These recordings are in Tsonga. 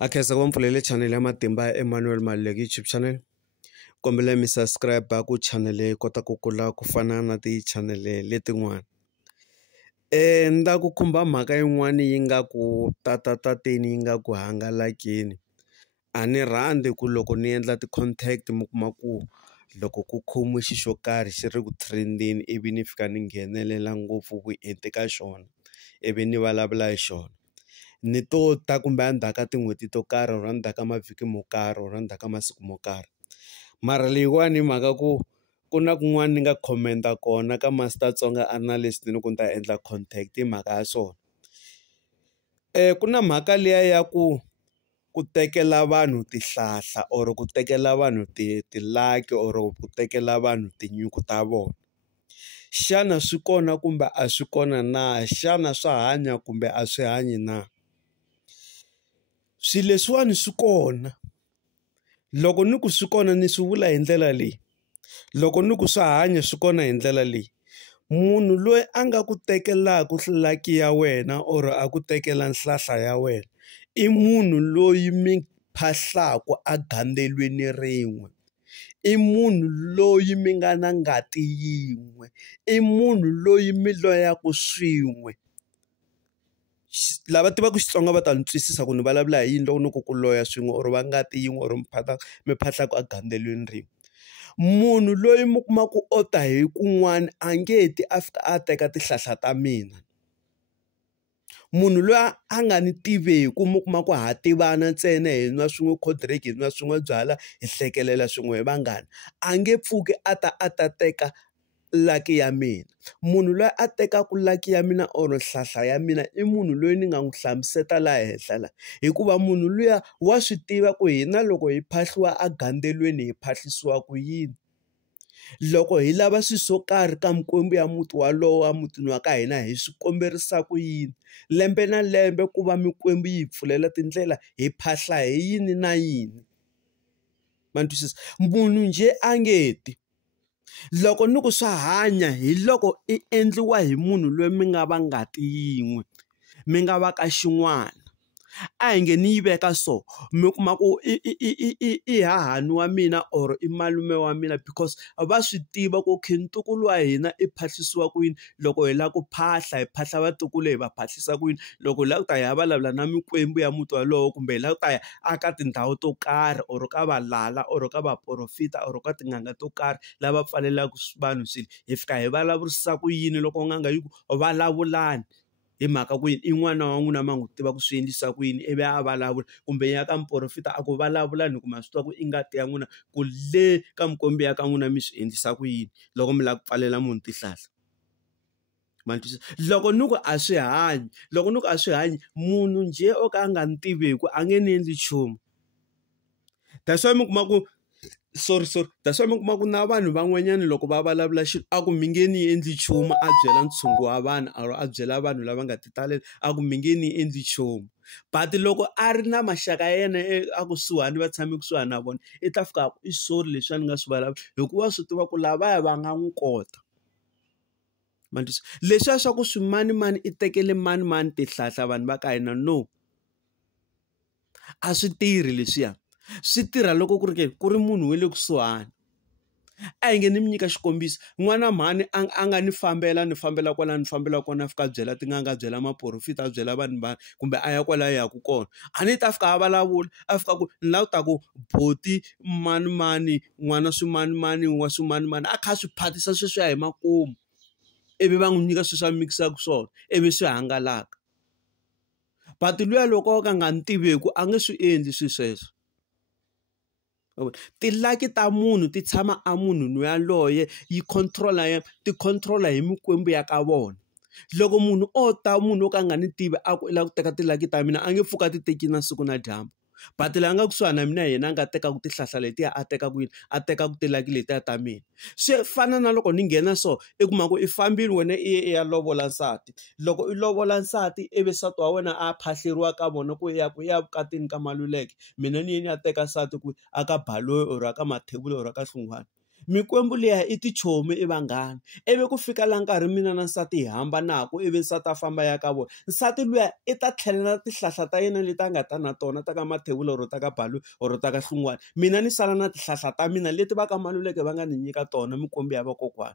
Akhesa kwa mpfulele channel ya Matimba ya Emmanuel Maluleke YouTube channel. Kombela mi subscribe ku channel leyi kota ku kula ku fana na ti channel letin'wana. Nda ku khumba mhaka yin'wana yi nga ku tatateni yi nga ku hangalakini. A ni rhandzi ku loko ni endla ti-contact mi kuma ku loko ku khomiwe xi xo karhi xi ri ku trending ivi ni fika ni nghenelela ngopfu vuenti ka xona ivi ni vulavula hi xona. Ni to ta kumbe endzhaku ka tin'hweti to karhi or endzhaku ka mavhiki mo karhi or endzhaku ka masiku mo karhi. Mara leyiwani hi mhaka ku na kun'wana ni nga comment-a kona ka Master Tsonga analyst ni ku ni ta endla contact hi mhaka ya swona. Ku na mhaka liya ya ku tekela vanhu tihlahla or ku tekela vanhu ti-like or ku tekela vanhu tinyuku ta vona. Xana swi kona kumbe a swi kona na? Xana swa hanya kumbe a swi hanyi na? Swilo leswiwani swi kona. Loko ni ku swi kona ni swi vula hi ndlela leyi. Loko ni ku swa hanya swi kona hi ndlela leyi. Munhu loyi a nga ku tekelaka like ya wena or a ku tekela nhlahla ya wena i munhu loyi mi phahlaka a gandelweni rin'we. I munhu loyi mi nga na ngati yin'we. I munhu loyi mi loyaka swin'we. Lava tivaka Xitsonga va ta ni twisisa ku ni vulavula hi yini loko ni ku loya swin'we or va ngati yin'we or mi phahlaka a gandelweni rin'we. Munhu loyi mi kuma ku ota hi kun'wana a nge ti a fika a teka tihlahla ta mina. Munhu loyi a nga ni tiveki mi kuma ku ha tivana ntsena hi nwa swin'we khodireki hi nwa swin'we byala hi hlekelela swin'we hi vanghana a nge pfuki a ta teka like ya mina. Munhu loyi a tekaka like ya mina or nhlahla ya mina i munhu loyi ni nga n'wi hlamuseta laha henhla la. Hikuva munhu luya wa swi tiva ku hina loko hi phahliwa a gandelweni hi phahlisiwa ku yini. Loko hi lava swilo swo karhi ka mikwembu ya muti walowo wa mutini wa ka hina hi swi komberisa ku yini. Lembe na lembe ku va mikwembu yi hi pfulela tindlela hi phahla hi yini na yini. Ma twisisa? Munhu njhe a nge ti. Loko ni ku swa hanya hi loko i endliwa hi munhu loyi mi nga va ngati yin'we, mi nga va ka xin'wana. A hi nge ni yi veka so, mi kuma ku i hahani wa mina or i malume wa mina because va swi tiva ku ntukulu wa hina i phahlisiwa ku yini. Loko hi lava ku phahla hi phahla vatukulu hi va phahlisa ku yini. Loko hi lava ku ta hi ya vulavula na mikwembu ya muti walowo kumbe hi lava ku ta ya aka tindhawu to karhi or ka valala or ka vaprofita or ka tin'anga to karhi lava pfalelaka vanhu swilo hi fika hi vulavurisa ku yini loko n'anga yi ku vulavulani. Hi mhaka ku yini i n'wana wa n'wina ma n'wi tiva ku swi endlisa ku yini ivi a vulavula kumbe ya ka muprofita a ku vulavulani ku ma swi tiva ku i ngati ya n'wina ku le ka mikwembu ya ka n'wina mi swi endlisa ku yini loko mi lava ku pfalela munhu tihlahla. Ma twisisa? Loko ni ku a swi hanyi, loko ni ku a swi hanyi munhu njhe o ka a nga ni tiveki a nge ni endli nchumu. That's why mi kuma ku that's why mi kuma ku na vanhu van'wanyana loko va vulavula xilo a ku mi nge ni endli nchumu a byela ntshungu wa vanhu or a byela vanhu lava nga ti talela a ku mi nge ni endli nchumu. But loko a ri na maxaka ya yena a kusuhani va tshame kusuhani na vona i ta fika i sorry leswi a ni nga swi vulavula hikuva swi tiva ku lavaya va nga n'wi kota. Leswiya swa ku swi mani i tekele mani tihlahla vanhu va ka hina no. A swi tirhi leswiya. Swi tirha loko ku ri munhu wa le kusuhani. A hi nge ni mi nyika xikombiso n'wana mhani a nga ni fambela kwala ni fambela kona a fika a byela tin'anga a byela maprofita a byela vanhu kumbe a ya kwala ya ku kona. A ni ta fika a vulavula a fika ku ni lava ku ta ku boti mani n'wana swimanimani wa swimanimani a kha a swi phatisa sweswiya hi makumu. Ivi va n'wi nyika sweswi a mikisaka swona ivi swi hangalaka. But luya loko o ka nga ni tiveki a nge swi endli swilo sweswo. Tilaki ta munhu ti tshama a munhu yaloye yi ti control hi mikwembu ya ka vona. Loko munhu munhu o ka nga ni tivi a ku i lava ku teka tilaki ta mina a nge pfuka ti teki na siku na dyambu. But la nga kusuhani na mina yena a nga tekaka tihlahla letiya a teka kwini a tekaka tilaki letiya ta mina. Swi fana na loko ni nghena so i kuma ku i fambile wena i ya lovola nsati. Loko i lovola nsati ivi nsati wa wena a phahleriwa ka vona ku ya vukatini ka Maluleke mina ni yeni a teka nsati ku aka baloyi or aka mathebula or aka hlungwana. Mikwembu liya i tichomi i vanghana. Ivi ku fika la nkarhi mina na nsati hi hambanaka, ivi nsati a famba ya ka vona. Nsati luya i ta tlhelela tihlahla ta yena leti a nga ta na tona ta ka Mathebula or ta ka Balu or ta ka Hlungwane. Mina ni sala na tihlahla ta mina leti va ka Maluleke va nga ni nyika tona, mikwembu ya vakokwana.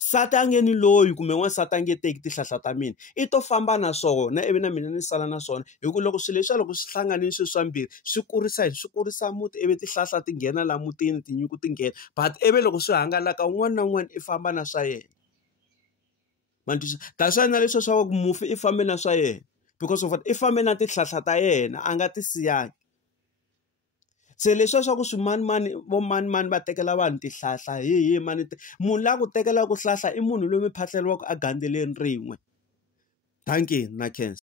Nsati a nge ni loyi kumbe n'wansati a nge teki tihlahla ta mina, i to famba na swona ivi na mina ni sala na swona. Hikuva loko swilo leswiya loko swi hlanganile swilo swambirhi swi kurisa yini? Swi kurisa muti, ivi tihlahla ti nghena laha mutini, tinyuku ti nghena. But ivi loko swi hangalaka un'wana na un'wana i famba na swa yena. Ma twisisa? That's why na leswiya swa ku mufi i fambe na swa yena, because of what? I fambe na tihlahla ta yena, a nga ti siyangi. Se leswiya swa ku swimanimani vo manimani va tekela vanhu tihlahla hi mani munhu la ku tekela ku hlahla i munhu loyi mi phahleriwaka a gandzeleni rin'we. Dankie na khensa.